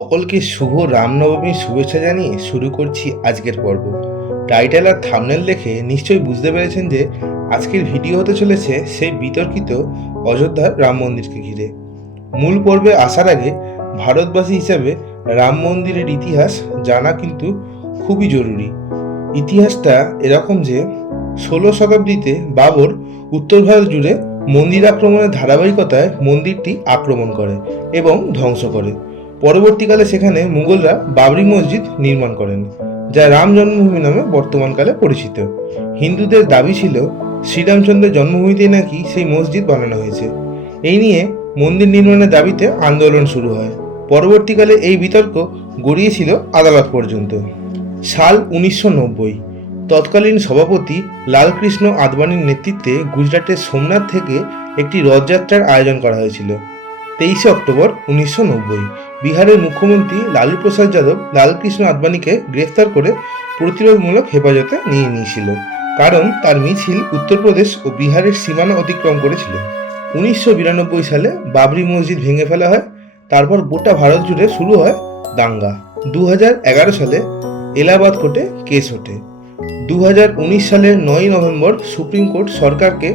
সকলকে শুভ রামনবমীর শুভেচ্ছা জানিয়ে শুরু করছি আজকের পর্ব। টাইটেল আর থাম্বনেল দেখে নিশ্চয়ই বুঝতে পেরেছেন যে আজকের ভিডিও হতে চলেছে সেই বিতর্কিত অযোধ্যার রাম মন্দিরকে ঘিরে। মূল পর্বে আসার আগে ভারতবাসী হিসাবে রাম মন্দিরের ইতিহাস জানা কিন্তু খুবই জরুরি। ইতিহাসটা এরকম যে 16 শতাব্দীতে বাবর উত্তর ভারত জুড়ে মন্দির আক্রমণের ধারাবাহিকতায় মন্দিরটি আক্রমণ করে এবং ধ্বংস করে। পরবর্তীকালে সেখানে মুঘলরা বাবরি মসজিদ নির্মাণ করেন, যা রাম জন্মভূমি নামে বর্তমানকালে পরিচিত। হিন্দুদের দাবি ছিল শ্রীরামচন্দ্রের জন্মভূমিতেই নাকি সেই মসজিদ বানানো হয়েছে। এই নিয়ে মন্দির নির্মাণের দাবিতে আন্দোলন শুরু হয়। পরবর্তীকালে এই বিতর্ক গড়িয়েছিল আদালত পর্যন্ত। সাল 1990, তৎকালীন সভাপতি লালকৃষ্ণ আদবানির নেতৃত্বে গুজরাটের সোমনাথ থেকে একটি রথযাত্রার আয়োজন করা হয়েছিল। 23 অক্টোবর 1990 বিহারের মুখ্যমন্ত্রী লালু প্রসাদ যাদব লালকৃষ্ণ আদবানিকে গ্রেফতার করে প্রতিরোধমূলক হেফাজতে নিয়ে নিয়েছিল, কারণ তার মিছিল উত্তরপ্রদেশ ও বিহারের সীমানা অতিক্রম করেছিল। 1992 সালে বাবরি মসজিদ ভেঙে ফেলা হয়। তারপর গোটা ভারত জুড়ে শুরু হয় দাঙ্গা। 2011 সালে এলাহাবাদ কোর্টে কেস ওঠে। 2019 সালের 9 নভেম্বর সুপ্রিম কোর্ট সরকারকে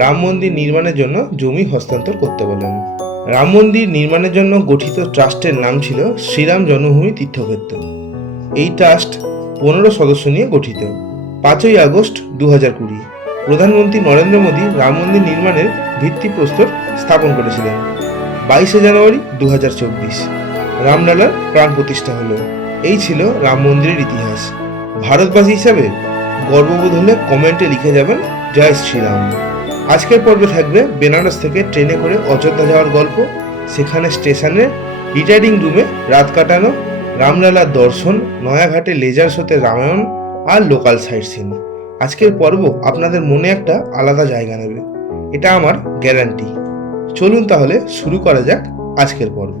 রাম মন্দির নির্মাণের জন্য জমি হস্তান্তর করতে বলেন। রাম মন্দির নির্মাণের জন্য গঠিত ট্রাস্টের নাম ছিল শ্রীরাম জন্মভূমি তীর্থক্ষেত্র। এই ট্রাস্ট 15 সদস্য নিয়ে গঠিত। 5ই আগস্ট 2020 প্রধানমন্ত্রী নরেন্দ্র মোদী রাম মন্দির নির্মাণের ভিত্তিপ্রস্তর স্থাপন করেছিলেন। 22শে জানুয়ারি 2024 রামলালার প্রাণ প্রতিষ্ঠা হলো। এই ছিল রাম মন্দিরের ইতিহাস। ভারতবাসী হিসাবে গর্ববোধ হলে কমেন্টে লিখে যাবেন জয় শ্রীরাম। আজকের পর্বে থাকবে বেনারস থেকে ট্রেনে করে অযোধ্যা যাওয়ার গল্প, সেখানে স্টেশনে রিটায়ারিং রুমে রাত কাটানো, রামলালার দর্শন, নয়াঘাটে লেজার শোতে রামায়ণ আর লোকাল সাইট সিন। আজকের পর্ব আপনাদের মনে একটা আলাদা জায়গা নেবে, এটা আমার গ্যারান্টি। চলুন তাহলে শুরু করা যাক আজকের পর্ব।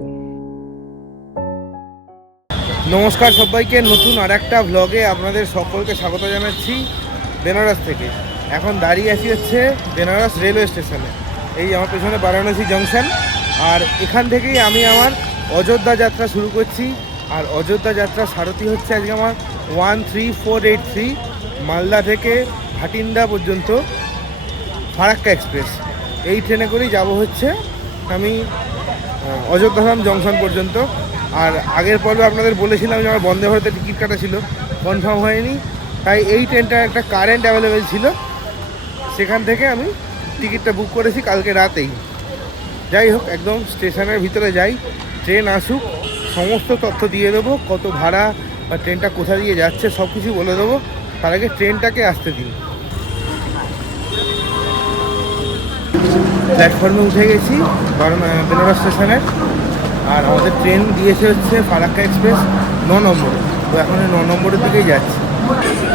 নমস্কার সবাইকে, নতুন আর একটা ভ্লগে আপনাদের সকলকে স্বাগত জানাচ্ছি বেনারস থেকে। এখন দাঁড়িয়ে আছি হচ্ছে বেনারস রেলওয়ে স্টেশনে। এই আমার পেছনে বারাণসী জংশন, আর এখান থেকেই আমি আমার অযোধ্যা যাত্রা শুরু করছি। আর অযোধ্যা যাত্রা সারথি হচ্ছে আজকে আমার 13483 মালদা থেকে ভাটিন্ডা পর্যন্ত ফারাক্কা এক্সপ্রেস। এই ট্রেনে করেই যাব হচ্ছে আমি অযোধ্যাধাম জংশন পর্যন্ত। আর আগের পর্বে আপনাদের বলেছিলাম যে আমার বন্দে ভারতের টিকিট কাটা ছিল, কনফার্ম হয়নি, তাই এই ট্রেনটা একটা কারেন্ট অ্যাভেলেবেল ছিল, সেখান থেকে আমি টিকিটটা বুক করেছি কালকে রাতেই। যাই হোক, একদম স্টেশনের ভিতরে যাই, ট্রেন আসুক, সমস্ত তথ্য দিয়ে দেবো, কত ভাড়া বা ট্রেনটা কোথা দিয়ে যাচ্ছে সব কিছু বলে দেবো। তার আগে ট্রেনটাকে আসতে দিন। প্ল্যাটফর্মে উঠে গেছি বেনারস স্টেশনে, আর আমাদের ট্রেন দিয়েছে হচ্ছে ফারাক্কা এক্সপ্রেস 9 নম্বরে। তো এখন 9 নম্বরের দিকেই যাচ্ছি।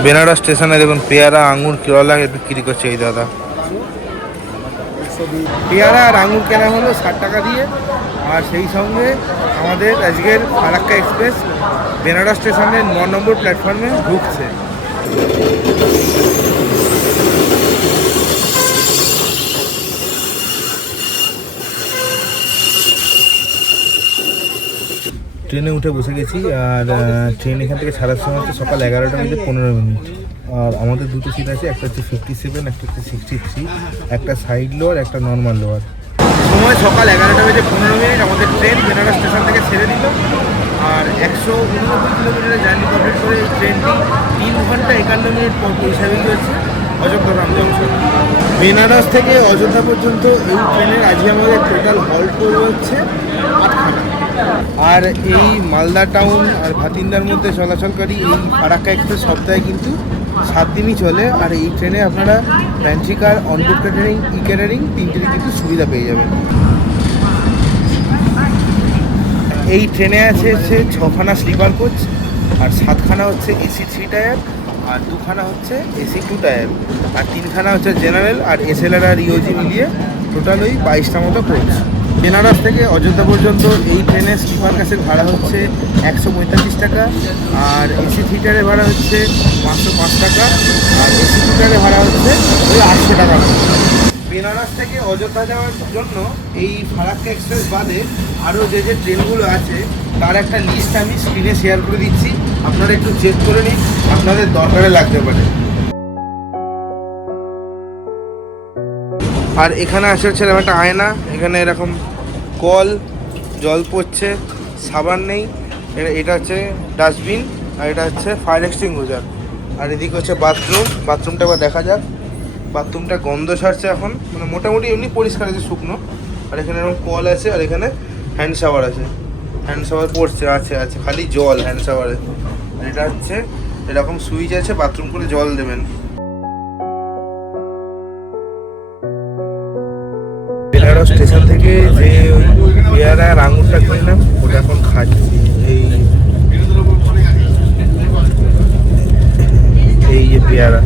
বেনারস স্টেশনে দেখুন পেয়ারা, আঙুর, কেলা বিক্রি করছে এই দাদা। পেয়ারা আর আঙুর কেনা হলো 60 টাকা দিয়ে। আর সেই সঙ্গে আমাদের আজকের ফারাক্কা এক্সপ্রেস বেনারস স্টেশনের 9 নম্বর প্ল্যাটফর্মে ঢুকছে। ট্রেনে উঠে বসে গেছি, আর ট্রেন এখান থেকে ছাড়ার সময় হচ্ছে সকাল 11টা বেজে 15 মিনিট। আর আমাদের দুটো সিট আছে, একটা হচ্ছে 57, একটা হচ্ছে 63, একটা সাইড লোয়ার, একটা নর্মাল লোয়ার। সময় সকাল 11টা বেজে 15 মিনিট। আমাদের ট্রেন বেনারস স্টেশন থেকে ছেড়ে দিল। আর 189 কিলোমিটারের জার্নি কমপ্লিট করে এই ট্রেনটি 3 ঘন্টা 51 মিনিট পর পৌঁছাবে গিয়েছে অযোধ্যা রাম জংশন। বেনারস থেকে অযোধ্যা পর্যন্ত এই ট্রেনের আজকে আমাদের টোটাল হল্ট পড়বে হচ্ছে 8খানা। আর এই মালদা টাউন আর ভাতিন্দার মধ্যে চলাচলকারী এই ফারাক্কা এক্সপ্রেস সপ্তাহে কিন্তু 7 দিনই চলে। আর এই ট্রেনে আপনারা প্যান্ট্রি কার, অনবোর্ড ক্যাটারিং, ই ক্যাটারিং তিনটেরই কিন্তু সুবিধা পেয়ে যাবেন। এই ট্রেনে আছে হচ্ছে 6খানা স্লিপার কোচ, আর 7খানা হচ্ছে এসি 3 টায়ার, আর 2খানা হচ্ছে এসি 2 টায়ার, আর 3খানা হচ্ছে জেনারেল আর এসএলআর আর ইওজি মিলিয়ে টোটাল ওই 22টা মতো কোচ। বেনারস থেকে অযোধ্যা পর্যন্ত এই ট্রেনের স্লিপার ক্লাসের ভাড়া হচ্ছে 145 টাকা, আর এসি 3 টায়ারের ভাড়া হচ্ছে 505 টাকা, আর এসি 2 টায়ারের ভাড়া হচ্ছে ওই 800 টাকা। বেনারস থেকে অযোধ্যা যাওয়ার জন্য এই ফারাক্কা এক্সপ্রেস বাদে আরও যে যে ট্রেনগুলো আছে তার একটা লিস্ট আমি স্ক্রিনে শেয়ার করে দিচ্ছি, আপনারা একটু চেক করে নিন, আপনাদের দরকারে লাগতে পারে। আর এখানে আসে হচ্ছে এরকম একটা আয়না, এখানে এরকম কল, জল পড়ছে, সাবান নেই, এটা হচ্ছে ডাস্টবিন, আর এটা হচ্ছে ফায়ার এক্সটিংগুইজার। আর এদিকে হচ্ছে বাথরুমটা এবার দেখা যাক। বাথরুমটা গন্ধ ছাড়ছে এখন, মানে মোটামুটি এমনি পরিষ্কার আছে, শুকনো। আর এখানে এরকম কল আছে, আর এখানে হ্যান্ড শাওয়ার আছে, হ্যান্ড শাওয়ার পড়ছে, আছে খালি জল হ্যান্ড শাওয়ারে। আর এটা হচ্ছে এরকম সুইচ আছে, বাথরুম করে জল দেবেন। বেনারস স্টেশন থেকে যে পেয়ারা আর আঙুরটা কিনলাম ওটা এখন খাচ্ছি। এই যে পেয়ারা,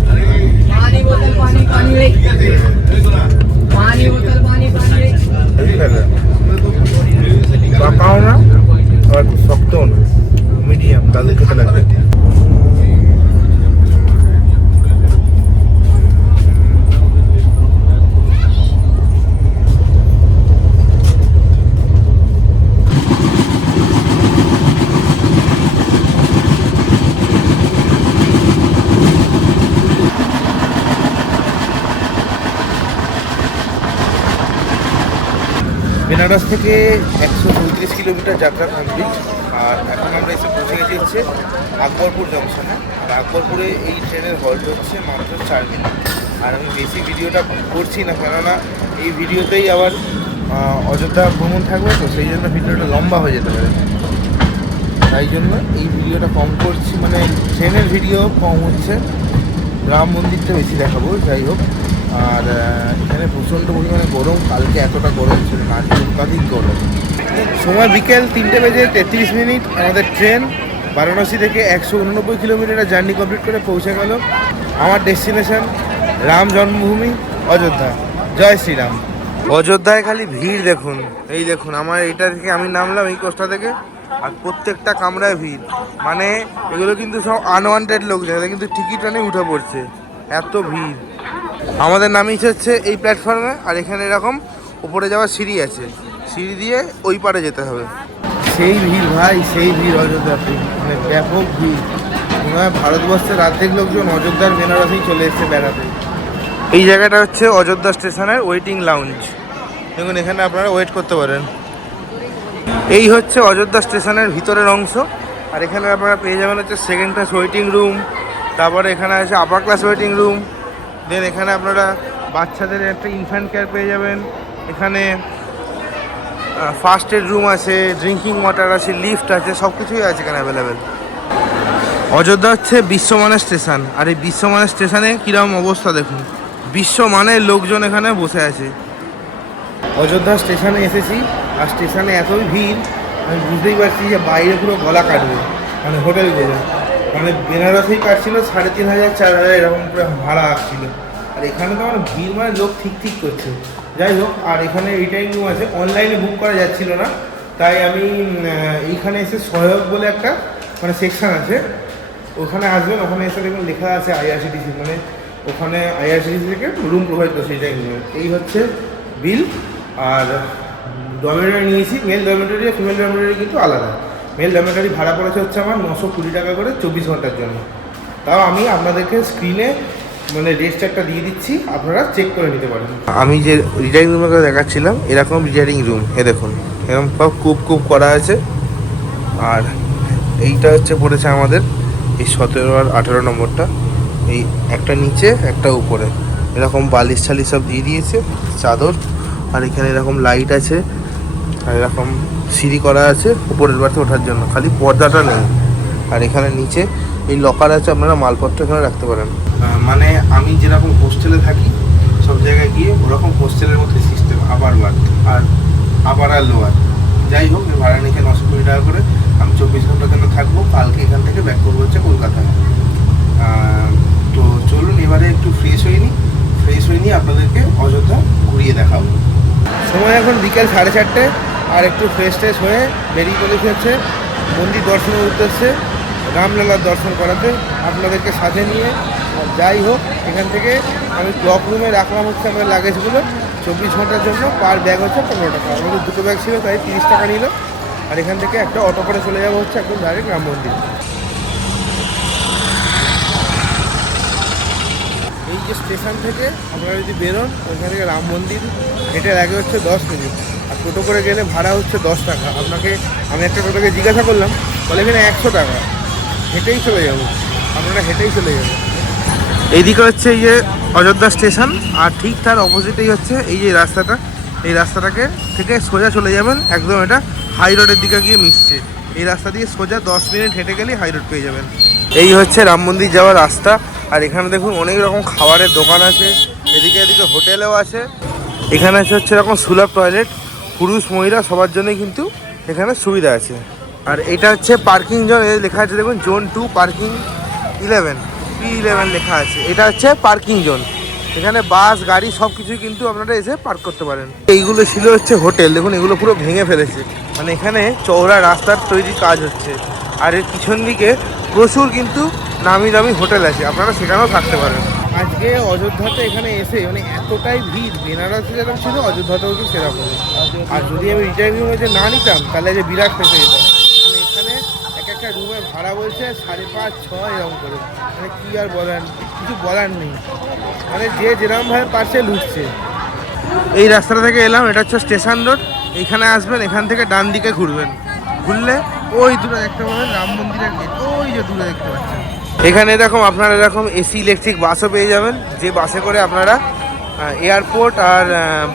পাকাও না আবার খুব শক্তও না, মিডিয়াম, দাদু খেতে লাগবে। বেনারস থেকে 134 কিলোমিটার যাত্রা কমপ্লিট। আর এখন আমরা এসে পৌঁছে গেছি হচ্ছে আকবরপুর জংশনে। আর আকবরপুরে এই ট্রেনের হল্ট হচ্ছে মাত্র 4 মিনিট। আর আমি বেশি ভিডিওটা করছি না, কেননা এই ভিডিওতেই আবার অযোধ্যা ভ্রমণ থাকবে, তো সেই জন্য ভিডিওটা লম্বা হয়ে যেতে পারে। তাই জন্য এই ভিডিওটা কম করছি, মানে ট্রেনের ভিডিও কম হচ্ছে, রাম মন্দিরটা বেশি দেখাবো। যাই হোক, আর এখানে প্রচণ্ড পরিমাণে গরম, কালকে এতটা গরম ছিল না, আজকে অত্যাধিক গরম। সময় বিকেল 3:33। আমাদের ট্রেন বারাণসী থেকে 189 কিলোমিটার জার্নি কমপ্লিট করে পৌঁছে গেল আমার ডেস্টিনেশন রাম জন্মভূমি অযোধ্যা। জয় শ্রীরাম। অযোধ্যায় খালি ভিড় দেখুন, এই দেখুন আমার এইটা থেকে আমি নামলাম এই কোচটা থেকে, আর প্রত্যেকটা কামরায় ভিড়, মানে এগুলো কিন্তু সব আনওয়ান্টেড লোকজন, এদের কিন্তু টিকিট আনে উঠে পড়ছে, এত ভিড়। আমাদের নামিয়েছে হচ্ছে এই প্ল্যাটফর্মে, আর এখানে এরকম উপরে যাওয়ার সিঁড়ি আছে, সিঁড়ি দিয়ে ওই পারে যেতে হবে। সেই ভিড় ভাই, সেই ভিড় অযোধ্যাতে, মানে ব্যাপক ভিড়। মনে হয় ভারতবর্ষের অর্ধেক লোকজন অযোধ্যার বেনারসেই চলে এসেছে বেড়াতে। এই জায়গাটা হচ্ছে অযোধ্যা স্টেশনের ওয়েটিং লাউঞ্জ, দেখুন এখানে আপনারা ওয়েট করতে পারেন। এই হচ্ছে অযোধ্যা স্টেশনের ভিতরের অংশ, আর এখানে আপনারা পেয়ে যাবেন হচ্ছে সেকেন্ড ক্লাস ওয়েটিং রুম, তারপরে এখানে আছে আপার ক্লাস ওয়েটিং রুম, দেন এখানে আপনারা বাচ্চাদের একটা ইনফ্যান্ট কেয়ার পেয়ে যাবেন, এখানে ফার্স্ট এড রুম আছে, ড্রিঙ্কিং ওয়াটার আছে, লিফট আছে, সব কিছুই আছে এখানে অ্যাভেলেবেল। অযোধ্যা হচ্ছে বিশ্বমানের স্টেশন, আর এই বিশ্বমানের স্টেশনে কীরকম অবস্থা দেখুন, বিশ্বমানের লোকজন এখানে বসে আছে। অযোধ্যা স্টেশনে এসেছি, আর স্টেশনে এতই ভিড় আমি বুঝতেই পারছি যে বাইরে পুরো গলা কাটবে, মানে হোটেলগুলো, মানে বেনারসেই কাটছিল 3,500 4,000 এরকম পুরো ভাড়া আসছিল। আর এখানে তো মানে ভিড়, মানে লোক ঠিক করছে। যাই হোক, আর এখানে রিটার্নিং রুম আছে, অনলাইনে বুক করা যাচ্ছিল না, তাই আমি এইখানে এসে সহায়ক বলে একটা মানে সেকশান আছে, ওখানে আসবেন, ওখানে এসে দেখুন লেখা আছে আইআরসিটিসি, মানে ওখানে আইআরসিটিসি থেকে রুম প্রোভাইড করছে রিটার্নিং রুম। এই হচ্ছে বিল। আর ডরমেটারি নিয়েছি, মেল ডরমেটারি আর ফিমেল ডরমেটারি কিন্তু আলাদা। মেল ডরমেটারি ভাড়া পড়েছে হচ্ছে আমার 920 টাকা করে 24 ঘন্টার জন্য। তাও আমি আপনাদেরকে স্ক্রিনে মানে রেট চার্টটা দিয়ে দিচ্ছি, আপনারা চেক করে নিতে পারেন। আমি যে রিটার্নিং রুমে দেখাচ্ছিলাম এরকম রিটার্নিং রুম, দেখুন এরকম সব কূপ করা আছে। আর এইটা হচ্ছে পড়েছে আমাদের এই 17 আর 18 নম্বরটা, এই একটা নিচে একটা উপরে, এরকম বালিশ ছালিশ সব দিয়ে দিয়েছে, চাদর। আর এখানে এরকম লাইট আছে, আর এরকম সিঁড়ি করা আছে উপরের বাড়িতে ওঠার জন্য, খালি পর্দাটা নেই। আর এখানে নিচে এই লকার আছে, আপনারা মালপত্র এখানে রাখতে পারেন। মানে আমি যেরকম হোস্টেলে থাকি সব জায়গায় গিয়ে ওরকম হোস্টেলের মধ্যে সিস্টেম, আপার বার্থ আর আপার আর লোয়ার। যাই হোক, ভাড়া নিচে 920 টাকা করে। আমি 24 ঘন্টার জন্য থাকবো, কালকে এখান থেকে ব্যাক করবো হচ্ছে কলকাতায়। তো চলুন এবারে একটু ফ্রেশ হয়ে নিই, আপনাদেরকে অযোধ্যা ঘুরিয়ে দেখাবো। সময় এখন বিকেল 4:30, আর একটু ফ্রেশ হয়ে বেরিয়ে চলেছে হচ্ছে মন্দির দর্শনের উদ্দেশ্যে, রামলালার দর্শন করাতে। আপনাদেরকে সাথে নিয়ে আর যাই হোক, এখান থেকে আমি ক্লক রুমে রাখলাম হচ্ছে আমার লাগেজগুলো 24 ঘন্টার জন্য। পার ব্যাগ হচ্ছে 15 টাকা। আমাদের দুটো ব্যাগ ছিল, তাই 30 টাকা নিল। আর এখান থেকে একটা অটো করে চলে যাবো হচ্ছে একদম ডাইরেক্ট রাম মন্দির। এই যে স্টেশন থেকে আপনারা যদি বেরোন, ওইখান থেকে রাম মন্দির হেঁটে লাগে হচ্ছে 10 মিনিট। আর টোটো করে গেলে ভাড়া হচ্ছে 10 টাকা। আমি একটা টোটোকে জিজ্ঞাসা করলাম, বলে এখানে 100 টাকা। হেঁটেই চলে যাবো, আপনারা হেঁটেই চলে যাবেন। এইদিকে হচ্ছে এই যে অযোধ্যা স্টেশন, আর ঠিক তার অপোজিটেই হচ্ছে এই যে রাস্তাটা। এই রাস্তাটাকে থেকে সোজা চলে যাবেন একদম, এটা হাই রোডের দিকে গিয়ে মিশছে। এই রাস্তা দিয়ে সোজা 10 মিনিট হেঁটে গেলেই হাই রোড পেয়ে যাবেন। এই হচ্ছে রাম মন্দির যাওয়ার রাস্তা। আর এখানে দেখুন অনেক রকম খাবারের দোকান আছে, এদিকে হোটেলেও আছে। এখানে হচ্ছে এরকম সুলভ টয়লেট, পুরুষ মহিলা সবার জন্যই কিন্তু এখানে সুবিধা আছে। আর এটা হচ্ছে পার্কিং জোন, লেখা আছে দেখুন জোন 2 পার্কিং 11 P11 লেখা আছে। এটা হচ্ছে পার্কিং জোন, এখানে বাস গাড়ি সব কিছুই কিন্তু আপনারা এসে পার্ক করতে পারেন। এইগুলো ছিল হচ্ছে হোটেল, দেখুন এগুলো পুরো ভেঙে ফেলেছে, মানে এখানে চওড়া রাস্তার তৈরি কাজ হচ্ছে। আর এর পিছন দিকে প্রচুর কিন্তু নামি দামি হোটেল আছে, আপনারা সেখানেও থাকতে পারেন। আজকে অযোধ্যাতে এখানে এসে মানে এতটাই ভিড়, বেনারসে যেরকম ছিল অযোধ্যাতেও কিন্তু সেরকম। আর যদি আমি রিটার্নিং যে না নিতাম তাহলে যে বিরাট ফেসে যেতাম। মানে এখানে একটা রুমের ভাড়া বলছে 5.5-6 এরকম করে। মানে কী আর বলার, কিছু বলার নেই। মানে যে যেরকমভাবে পারছে লুটছে। এই রাস্তাটা থেকে এলাম, এটা হচ্ছে স্টেশন রোড। এইখানে আসবেন, এখান থেকে ডান দিকে ঘুরবেন, ঘুরলে ওই দূরে দেখতে পাবেন রাম মন্দিরের গেট, ওই যে দূরে দেখতে পাচ্ছেন। এখানে এরকম আপনারা এরকম এসি ইলেকট্রিক বাসও পেয়ে যাবেন, যে বাসে করে আপনারা এয়ারপোর্ট আর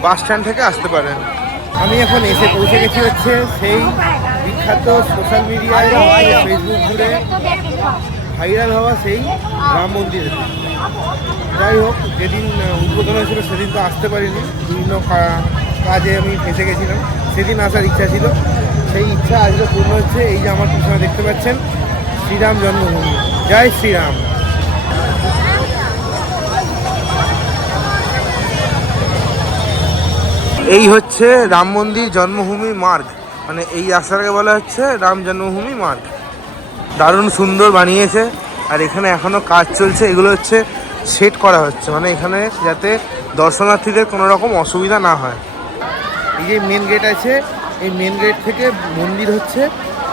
বাস স্ট্যান্ড থেকে আসতে পারেন। আমি এখন এসে পৌঁছে গেছি হচ্ছে সেই বিখ্যাত সোশ্যাল মিডিয়ায় ফেসবুক ঘুরে ভাইরাল হওয়া সেই রাম মন্দিরে। যাই হোক, যেদিন উদ্বোধন হয়েছিল সেদিন তো আসতে পারিনি, বিভিন্ন কাজে আমি ফেসে গেছিলাম। সেদিন আসার ইচ্ছা ছিল, সেই ইচ্ছা আজকে পূর্ণ হচ্ছে। এই যে আমার পিছনে দেখতে পাচ্ছেন শ্রীরাম জন্মভূমি, জয় শ্রীরাম। এই হচ্ছে রাম মন্দির জন্মভূমি মার্গ, মানে এই রাস্তাটাকে বলা হচ্ছে রাম জন্মভূমি মার্গ। দারুণ সুন্দর বানিয়েছে। আর এখানে এখনও কাজ চলছে, এগুলো হচ্ছে সেট করা হচ্ছে, মানে এখানে যাতে দর্শনার্থীদের কোনো রকম অসুবিধা না হয়। এই যে মেন গেট আছে, এই মেন গেট থেকে মন্দির হচ্ছে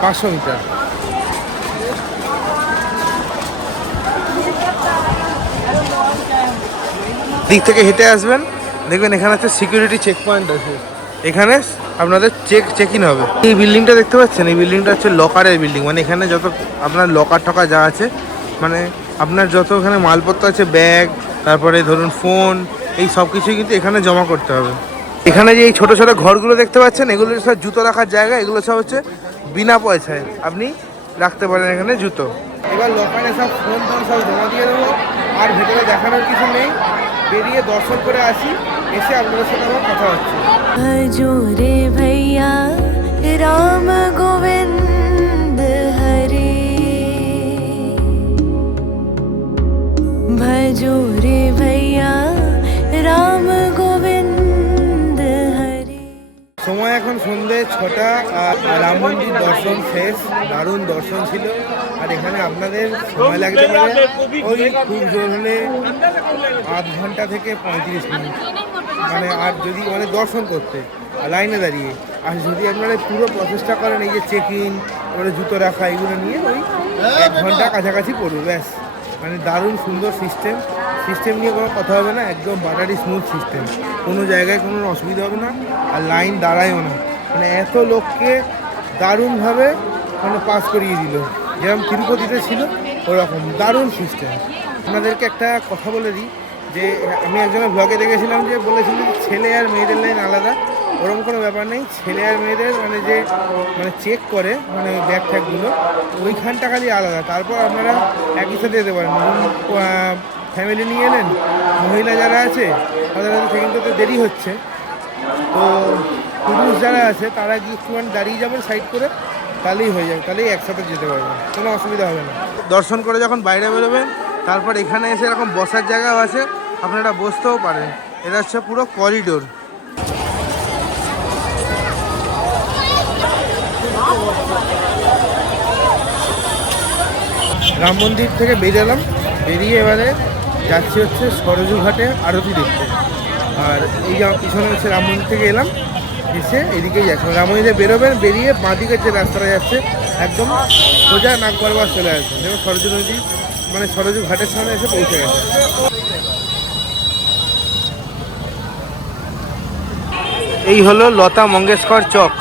500 মিটার। দিক থেকে হেঁটে আসবেন, দেখবেন এখানে হচ্ছে সিকিউরিটি চেক পয়েন্ট আছে, এখানে আপনাদের চেক ইন হবে। এই বিল্ডিংটা দেখতে পাচ্ছেন, এই বিল্ডিংটা হচ্ছে লকারের বিল্ডিং, মানে এখানে যত আপনার লকার টকা যা আছে, মানে আপনার যত এখানে মালপত্র আছে, ব্যাগ, তারপরে ধরুন ফোন, এই সব কিছুই কিন্তু এখানে জমা করতে হবে। এখানে যে এই ছোটো ছোটো ঘরগুলো দেখতে পাচ্ছেন, এগুলো সব জুতো রাখার জায়গা, এগুলো সব হচ্ছে বিনা পয়সায় আপনি রাখতে পারেন এখানে জুতো। এবার লকারে সব ফোন সব জমা দিয়ে দেবো, আর ভেতরে দেখানোর কিছু নেই, বেরিয়ে দর্শন করে আসি, এসে আপনাদের সাথে আমার কথা হচ্ছে। भजो रे भैया राम गोविंद हरे, भजो रे भैया राम गोविंद हरे। সময় এখন সন্ধ্যে 6টা, আর রাম মন্দির দর্শন শেষ। দারুণ দর্শন ছিল। আর এখানে আপনাদের সময় লাগতে পারে ওই খুব জোর হলে আধ ঘন্টা থেকে 35 মিনিট, মানে আর যদি মানে দর্শন করতে লাইনে দাঁড়িয়ে। আর যদি আপনারা পুরো প্রচেষ্টা করেন, এই যে চেক ইন, তারপরে জুতো রাখা, এগুলো নিয়ে ওই 1 ঘন্টা কাছাকাছি পড়বে ব্যাস। মানে দারুণ সুন্দর সিস্টেম নিয়ে কোনো কথা হবে না, একদম বাটারি স্মুথ সিস্টেম, কোনো জায়গায় কোনো অসুবিধা হবে না। আর লাইন দাঁড়ায়ও না, মানে এত লোককে দারুণভাবে মানে পাস করিয়ে দিল, যেরকম তিরুপতিতে ছিল ওরকম দারুণ সিস্টেম। আপনাদেরকে একটা কথা বলে দিই, যে আমি একজনের ব্লগে দেখেছিলাম যে বলেছিল ছেলে আর মেয়েদের লাইন আলাদা, ওরকম কোনো ব্যাপার নেই। ছেলে আর মেয়েদের মানে যে মানে চেক করে, মানে ব্যাগ ট্যাগগুলো ওইখানটা খালি আলাদা, তারপর আপনারা একই সাথে যেতে পারেন। ফ্যামিলি নিয়ে এলেন, মহিলা যারা আছে তাদের হয়তো চেকিং করতে দেরি হচ্ছে, তো পুরুষ যারা আছে তারা গিয়ে একটুখানি দাঁড়িয়ে যাবেন সাইড করে, তাহলেই হয়ে যাবে, তাহলেই একসাথে যেতে পারবেন, কোনো অসুবিধা হবে না। দর্শন করে যখন বাইরে বেরোবেন, তারপর এখানে এসে এরকম বসার জায়গাও আছে, আপনারা বসতেও পারেন। এটা হচ্ছে পুরো করিডোর। রাম মন্দির থেকে বেরোলাম, বেরিয়ে এবারে যাচ্ছি হচ্ছে সরজুঘাটে আরতি দেখতে। আর এই যে আমার পিছনে হচ্ছে রাম মন্দির থেকে এলাম, এসে এদিকেই যাচ্ছে রাম মন্দিরে বেরোবেন, বেরিয়ে বাঁ দিকের যে রাস্তাটা যাচ্ছে একদম সোজা নাক বরাবর চলে আসবেন, যেমন সরজু নদী মানে সরজু ঘাটের সামনে এসে পৌঁছে গেছে। এই হলো লতা মঙ্গেশকর চক।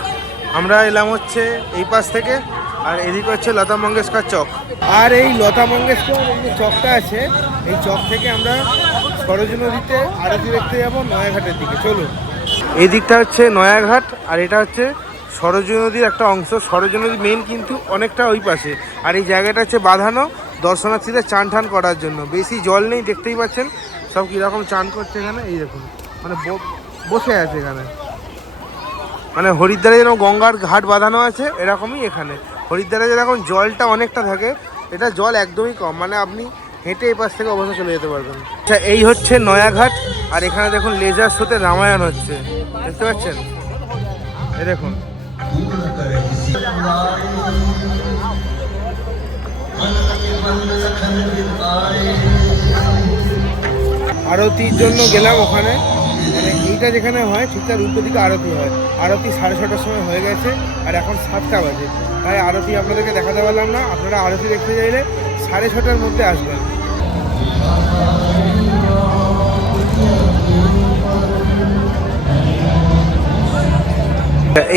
আমরা এলাম হচ্ছে এই পাশ থেকে, আর এদিকে হচ্ছে লতা মঙ্গেশকর চক। আর এই লতা মঙ্গেশকর যে চকটা আছে, এই চক থেকে আমরা সরজু নদীতে আরতি দেখতে যাবো নয়াঘাটের দিকে। চলুন, এই দিকটা হচ্ছে নয়াঘাট, আর এটা হচ্ছে সরজু নদীর একটা অংশ। সরজু নদী মেন কিন্তু অনেকটা ওই পাশে, আর এই জায়গাটা হচ্ছে বাঁধানো দর্শনার্থীদের চান টান করার জন্য। বেশি জল নেই, দেখতেই পাচ্ছেন সব কীরকম চান করছে এখানে। এই দেখুন, মানে বসে আছে এখানে, মানে হরিদ্বারে যেরকম গঙ্গার ঘাট বাঁধানো আছে এরকমই এখানে। হরিদ্বারে যেরকম জলটা অনেকটা থাকে, এটা জল একদমই কম, মানে আপনি হেঁটে এই পাশ থেকে অবশ্য চলে যেতে পারবেন। আচ্ছা, এই হচ্ছে নয়াঘাট, আর এখানে দেখুন লেজার শোতে রামায়ণ হচ্ছে, দেখতে পাচ্ছেন? এই দেখুন, আরতির জন্য গেলাম ওখানে, মানে এইটা যেখানে হয় ঠিক তার উল্টো দিকে আরতি হয়। আরতি 6:30টার সময় হয়ে গেছে, আর এখন 7টা বাজে, তাই আরতি আপনাদেরকে দেখাতে পারলাম না। আপনারা আরতি দেখতে চাইলে 6:30টার মধ্যে আসবেন।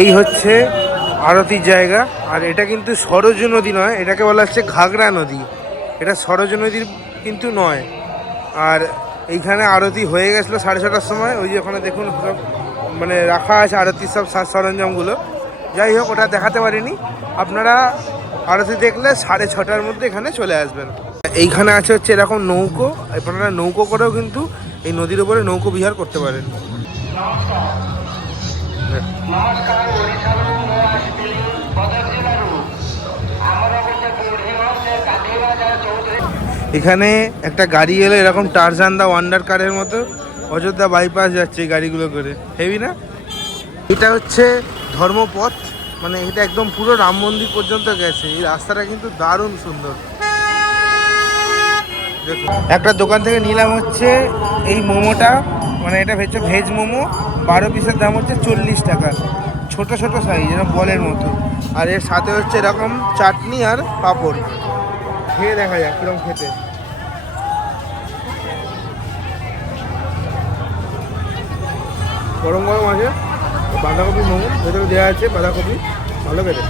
এই হচ্ছে আরতির জায়গা, আর এটা কিন্তু সরজু নদী নয়, এটাকে বলা হচ্ছে ঘাগরা নদী। এটা সরজু নদীর কিন্তু নয়। আর এইখানে আরতি হয়ে গেছিলো 6:30টার সময়, ওই যে ওখানে দেখুন সব মানে রাখা আছে আরতির সব সাজ সরঞ্জামগুলো। যাই হোক, ওটা দেখাতে পারিনি। আপনারা আরতি দেখলে 6:30টার মধ্যে এখানে চলে আসবেন। এইখানে আছে হচ্ছে এরকম নৌকো, আপনারা নৌকো করেও কিন্তু এই নদীর উপরে নৌকো বিহার করতে পারেন। এখানে একটা গাড়ি এলো এরকম টারজান দা ওয়ান্ডার কারের মতো, অযোধ্যা বাইপাস যাচ্ছে এই গাড়িগুলো করে, হেভি না? এটা হচ্ছে ধর্মপথ, মানে এটা একদম পুরো রাম মন্দির পর্যন্ত গেছে। এই রাস্তাটা কিন্তু দারুণ সুন্দর। দেখুন, একটা দোকান থেকে নিলাম হচ্ছে এই মোমোটা, মানে এটা হচ্ছে ভেজ মোমো, 12 পিসের দাম হচ্ছে 40 টাকা, ছোট ছোট সাইজ এরকম বলের মতো। আর এর সাথে হচ্ছে এরকম চাটনি আর পাঁপড়। খেয়ে দেখা যাক কিরকম খেতে। গরম গরম আছে, বাঁধাকপি মোমো ভেতরে দেওয়া আছে, বাঁধাকপি ভালো খেতে।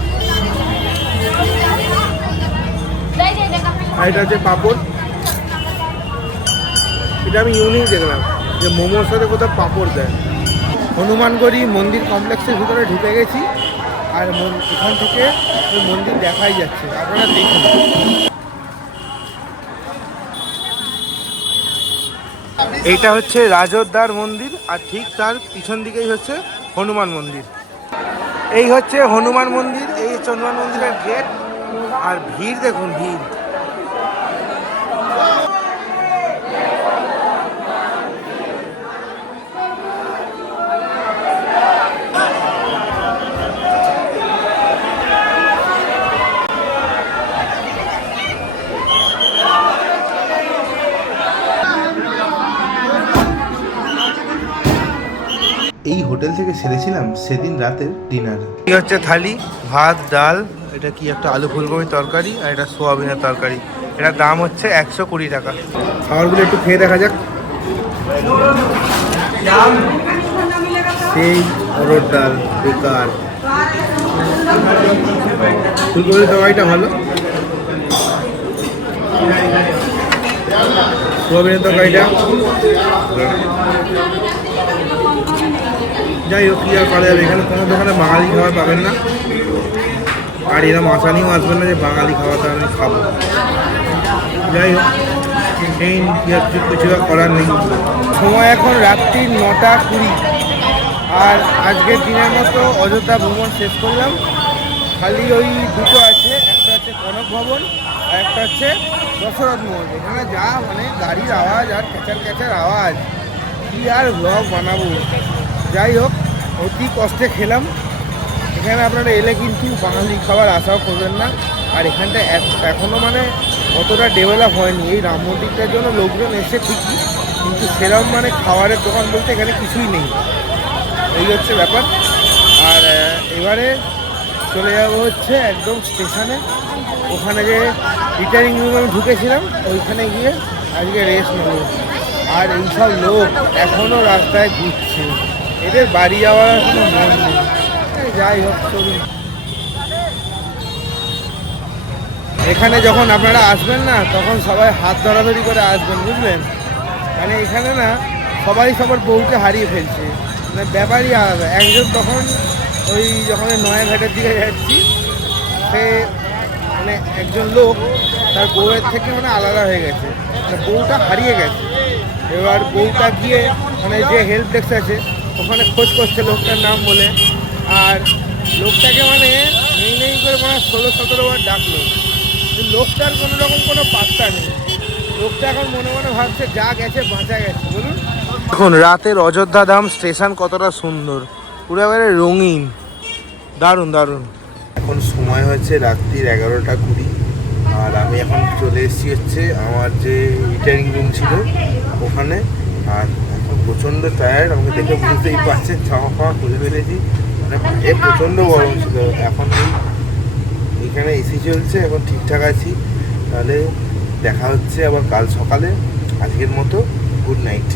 আর এটা হচ্ছে পাঁপড়, এটা আমি ইউনিক দেখলাম যে মোমোর সাথে কোথাও পাঁপড় দেয়। হনুমানগড়ি মন্দির কমপ্লেক্সের ভিতরে ঢুকে গেছি, আর এখান থেকে ওই মন্দির দেখাই যাচ্ছে, আপনারা দেখুন। এইটা হচ্ছে রাজোদ্দার মন্দির, আর ঠিক তার পিছন দিকেই হচ্ছে হনুমান মন্দির। এই হচ্ছে হনুমান মন্দির, এই হচ্ছে হনুমান মন্দিরের গেট। আর ভিড় দেখুন, ভিড়। এই হোটেল থেকে সেরেছিলাম সেদিন রাতের ডিনার। এই হচ্ছে থালি, ভাত, ডাল, এটা কি একটা আলু ফুলকপির তরকারি, আর এটা সোয়াবিনের তরকারি। এটার দাম হচ্ছে 120 টাকা। খাবারগুলো একটু খেয়ে দেখা যাক। সেই অরড় ডাল বেকার, ফুলকপির তরকারিটা ভালো, সোয়াবিনের তরকারিটা যাই হোক, কি আর করা যাবে। এখানে কোনো দোকানে বাঙালি খাবার পাবেন না, আর এরকম আসানিও আসবেন না যে বাঙালি খাবারটা আমি খাবো। যাই হোক, এই কিছু করার নেই। সময় এখন রাত্রি 9:20, আর আজকের দিনের মতো অযোধ্যা ভ্রমণ শেষ করলাম। খালি ওই দুটো আছে, একটা হচ্ছে কনক ভবন, আর একটা হচ্ছে দশরথ মহল। এখানে যা মানে গাড়ির আওয়াজ আর ক্যাচার ক্যাচার আওয়াজ, কি আর ব্লগ বানাবো। যাই হোক, অতি কষ্টে খেলাম। এখানে আপনারা এলে কিন্তু বাঙালি খাবার আশাও করবেন না, আর এখানটা এখনও মানে অতটা ডেভেলপ হয়নি। এই রাম মন্দিরটার জন্য লোকজন এসে ঠিকই, কিন্তু সেরকম মানে খাবারের দোকান বলতে এখানে কিছুই নেই। এই হচ্ছে ব্যাপার। আর এবারে চলে যাবো হচ্ছে একদম স্টেশনে। ওখানে যে রিটার্নিং রুমে আমি ঢুকেছিলাম ওইখানে গিয়ে আজকে রেস্ট নেবো। আর এইসব লোক এখনও রাস্তায় ঘুরছে, এদের বাড়ি যাওয়ার কোনো মন নেই। যাই হোক, চলুন। এখানে যখন আপনারা আসবেন না, তখন সবাই হাত ধরাধরি করে আসবেন, বুঝলেন? মানে এখানে না সবাই সবার বউকে হারিয়ে ফেলছে, মানে ব্যাপারই আলাদা। একজন তখন ওই যখন নয়াঘাটের দিকে যাচ্ছি, সে মানে একজন লোক তার বউয়ের থেকে মানে আলাদা হয়ে গেছে, মানে বউটা হারিয়ে গেছে। এবার বউটা গিয়ে মানে যে হেল্প ডেস্ক আছে ওখানে খোঁজ করছে লোকটার নাম বলে, আর লোকটাকে মানে নেই করে মানে 16-17 বার ডাকলো। লোকটার কোনো রকম কোনো পাত্তা নেই। লোকটা এখন মনে মনে ভাবছে যা গেছে বাঁচা গেছে। বলুন, এখন রাতের অযোধ্যা ধাম স্টেশন কতটা সুন্দর, পুরো এবারে রঙিন, দারুণ দারুণ। এখন সময় হচ্ছে রাত্রির 11:20, আর আমি এখন চলে এসেছি হচ্ছে আমার যে রিটার্নিং রুম ছিল ওখানে। আর এখন প্রচণ্ড টায়ার্ড, আমাকে দেখে বুঝতেই পারছেন, ছাওয়া খাওয়া খুলে ফেলেছি, মানে প্রচণ্ড গরম ছিল। এখন এখানে এসি চলছে, এখন ঠিকঠাক আছি। তাহলে দেখা হচ্ছে আবার কাল সকালে। আজকের মতো গুড নাইট।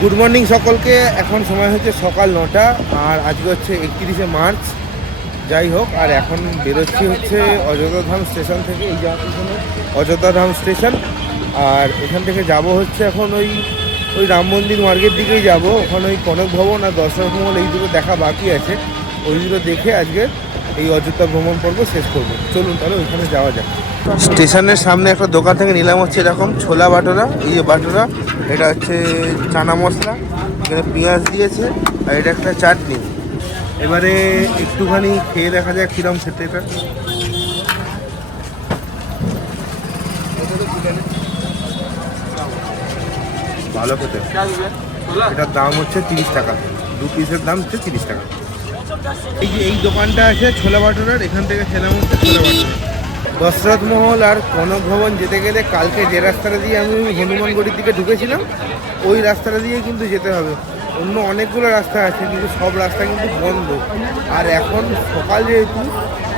গুড মর্নিং সকলকে। এখন সময় হচ্ছে সকাল 9টা, আর আজকে হচ্ছে 31শে মার্চ। যাই হোক, আর এখন বেরোচ্ছি হচ্ছে অযোধ্যা ধাম স্টেশন থেকে। এই যাওয়ার পিছনে অযোধ্যা ধাম স্টেশন, আর এখান থেকে যাব হচ্ছে এখন ওই রাম মন্দির মার্গের দিকেই যাব। ওখানে ওই কনক ভবন আর দশরথ মহল এই দুটো দেখা বাকি আছে, ওই দুটো দেখে আজকে এই অযোধ্যা ভ্রমণ পর্ব শেষ করবো। চলুন তাহলে ওইখানে যাওয়া যাক। স্টেশনের সামনে একটা দোকান থেকে নিলাম হচ্ছে এরকম ছোলা বাটোরা। এই যে বাটোরা, এটা হচ্ছে চানা মশলা, এখানে পেঁয়াজ দিয়েছে, আর এটা একটা চাটনি। এবারে একটুখানি খেয়ে দেখা যাক কিরম খেতে। এটা ভালো খেতে। এটার দাম হচ্ছে 30 টাকা, 2 পিসের দাম হচ্ছে 30 টাকা। এই যে এই দোকানটা আছে ছোলা বাটোরার, এখান থেকে খেলাম হচ্ছে ছোলা বাটোরা। দশরথ মহল আর কনক ভবন যেতে গেলে কালকে যে রাস্তাটা দিয়ে আমি হনুমানগড়ির দিকে ঢুকেছিলাম ওই রাস্তাটা দিয়ে কিন্তু যেতে হবে। অন্য অনেকগুলো রাস্তা আছে, কিন্তু সব রাস্তা কিন্তু বন্ধ। আর এখন সকাল যেহেতু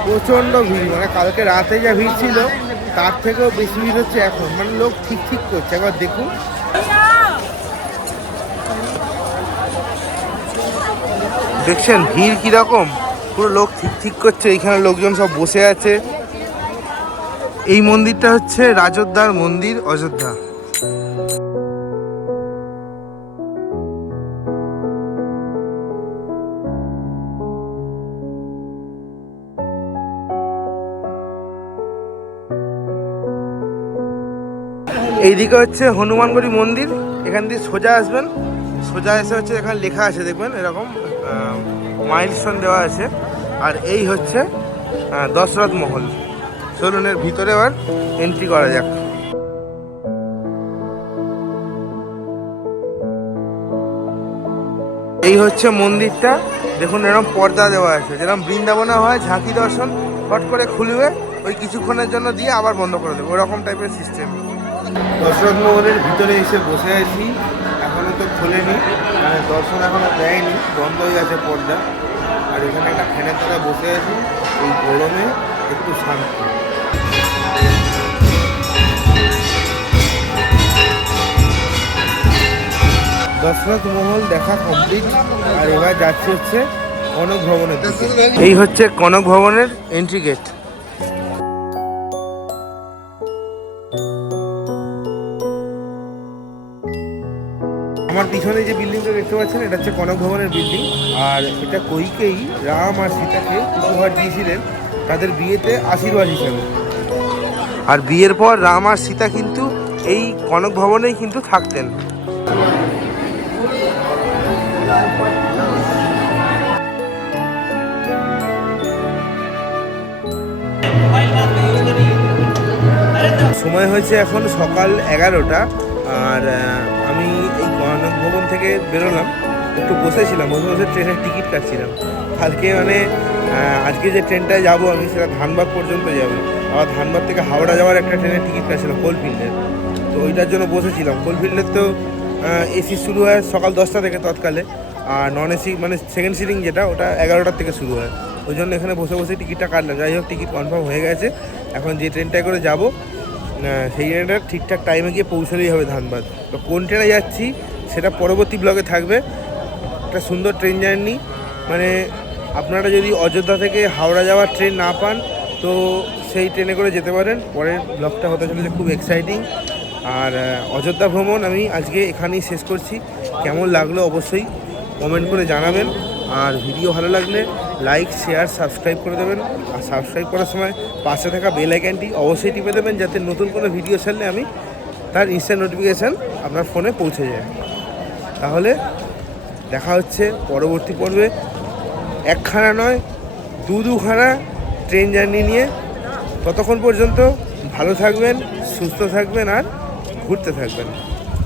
প্রচণ্ড ভিড়, মানে কালকে রাতে যা ভিড় ছিল তার থেকেও বেশি ভিড় হচ্ছে এখন। মানে লোক ঠিক করছে। একবার দেখুন, দেখছেন ভিড় কীরকম, পুরো লোক ঠিক করছে। এইখানে লোকজন সব বসে আছে। এই মন্দিরটা হচ্ছে রাজোদ্ধার মন্দির, অযোধ্যা। এইদিকে হচ্ছে হনুমানগড়ি মন্দির। এখান দিয়ে সোজা আসবেন, সোজা এসে হচ্ছে এখানে লেখা আছে দেখবেন এরকম মাইলস্টোন দেওয়া আছে। আর এই হচ্ছে দশরথ মহল। চলুন এর ভিতরে এবার এন্ট্রি করা যাক। এই হচ্ছে মন্দিরটা, দেখুন এরকম পর্দা দেওয়া আছে, যেরকম বৃন্দাবনে হয় ঝাঁকি দর্শন, হট করে খুলবে, ওই কিছুক্ষণের জন্য দিয়ে আবার বন্ধ করে দেবে, ওরকম টাইপের সিস্টেম। দশরথ মহলের ভিতরে এসে বসে আছি, এখনও তো খোলেনি, মানে দর্শন এখনও দেয়নি, বন্ধ হয়ে গেছে পর্দা। আর এখানে একটা ফ্যানের তলায় বসে আছি, এই গরমে একটু শান্তি। দশরথ মহল দেখা কমপ্লিট, আর এবার যাচ্ছে হচ্ছে কনক ভবনের দিকে। এই হচ্ছে কনক ভবনের এন্ট্রি গেট। আমার পিছনে যে বিল্ডিংটা দেখতে পাচ্ছেন এটা হচ্ছে কনক ভবনের বিল্ডিং। আর এটা কৈকেয়ী রাম আর সীতাকে উপহার দিয়েছিলেন তাদের বিয়েতে আশীর্বাদ হিসেবে। আর বিয়ের পর রাম আর সীতা কিন্তু এই কনক ভবনেই কিন্তু থাকতেন। সময় হয়েছে এখন সকাল 11টা, আর আমি এই কনক ভবন থেকে বেরোলাম, একটু বসেছিলাম, বসে ট্রেনের টিকিট কাটছিলাম। কালকে মানে আজকে যে ট্রেনটায় যাবো আমি সেটা ধানবাদ পর্যন্ত যাবে। আবার ধানবাদ থেকে হাওড়া যাওয়ার একটা ট্রেনের টিকিট কাটছিল কোলফিল্ডের, তো ওইটার জন্য বসেছিলাম। কোলফিল্ডের তো এসি শুরু হয় সকাল 10টা থেকে তৎকালে, আর নন এসি মানে সেকেন্ড সিটিং যেটা ওটা 11টার থেকে শুরু হয়। ওই জন্য এখানে বসে বসে টিকিটটা কাটলাম। যাই হোক, টিকিট কনফার্ম হয়ে গেছে। এখন যে ট্রেনটায় করে যাব সেই ট্রেনটা ঠিকঠাক টাইমে গিয়ে পৌঁছলেই হবে ধানবাদ। তো কোন ট্রেনে যাচ্ছি সেটা পরবর্তী ব্লগে থাকবে। একটা সুন্দর ট্রেন জার্নি, মানে আপনারা যদি অযোধ্যা থেকে হাওড়া যাওয়ার ট্রেন না পান তো সেই ট্রেনে করে যেতে পারেন। পরের ব্লগটা হতে চলেছে খুব এক্সাইটিং। আর অযোধ্যা ভ্রমণ আমি আজকে এখানেই শেষ করছি। কেমন লাগলো অবশ্যই কমেন্ট করে জানাবেন। আর ভিডিও ভালো লাগলে লাইক, শেয়ার, সাবস্ক্রাইব করে দেবেন। আর সাবস্ক্রাইব করার সময় পাশে থাকা বেল আইকনটি অবশ্যই টিপে দেবেন, যাতে নতুন কোনো ভিডিও ছাড়লে আমি তার ইনস্ট্যান্ট নোটিফিকেশান আপনার ফোনে পৌঁছে যায়। তাহলে দেখা হচ্ছে পরবর্তী পর্বে। একখানা নয়, দুখানা ট্রেন জার্নি নিয়ে। ততক্ষণ পর্যন্ত ভালো থাকবেন, সুস্থ থাকবেন আর ঘুরতে থাকবেন।